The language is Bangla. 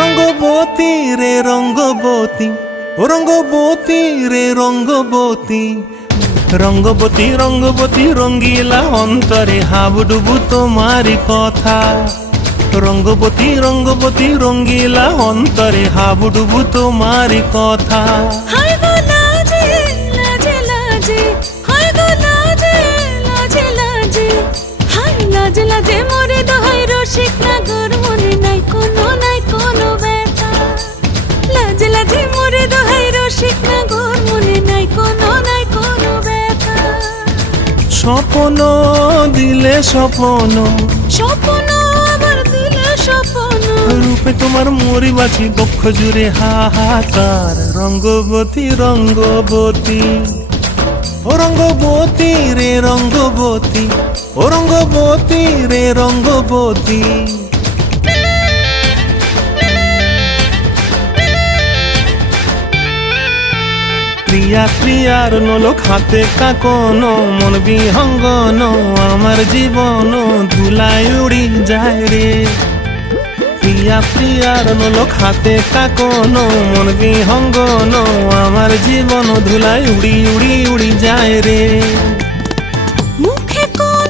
রঙ্গবতী রে রঙ্গবতী, ও রঙ্গবতী রে রঙ্গবতী, রঙ্গবতী রঙ্গবতী রঙ্গিলা অন্তরে হাবুডুবু তোমারি কথা। রঙ্গবতী রঙ্গবতী রঙ্গিলা অন্তরে হাবুডুবু তোমারি কথা। হায় গো লাজে লাজে লাজে, হায় গো লাজে লাজে লাজে, হায় লাজে লাজে মোরে দোহাই রসিক নাগর মনে নাই কোনো ব্যথা। লাজে লাজে মোরে দোহাই রসিক নাগর মনে নাই কোনো ব্যথা। স্বপ্ন দিলে স্বপ্ন, স্বপ্ন আবার দিলে স্বপ্ন, রূপে তোমার মরি বাছি বক্ষ জুড়ে হাহাকার। রঙ্গবতী রঙ্গবতী, ও রঙ্গবতী রে রঙ্গবতী, ও রঙ্গবতী রে রঙ্গবতী। প্রিয়া প্রিয়ার নলোক হাতে কাকন, মন বিহঙ্গন আমার জীবন ধুলায় উড়ি যায় রে। প্রিয়া প্রিয়ার নলোক হাতে কাকন, মন বিহঙ্গন আমার জীবন ধুলায় উড়ি উড়ি উড়ি যায় রে।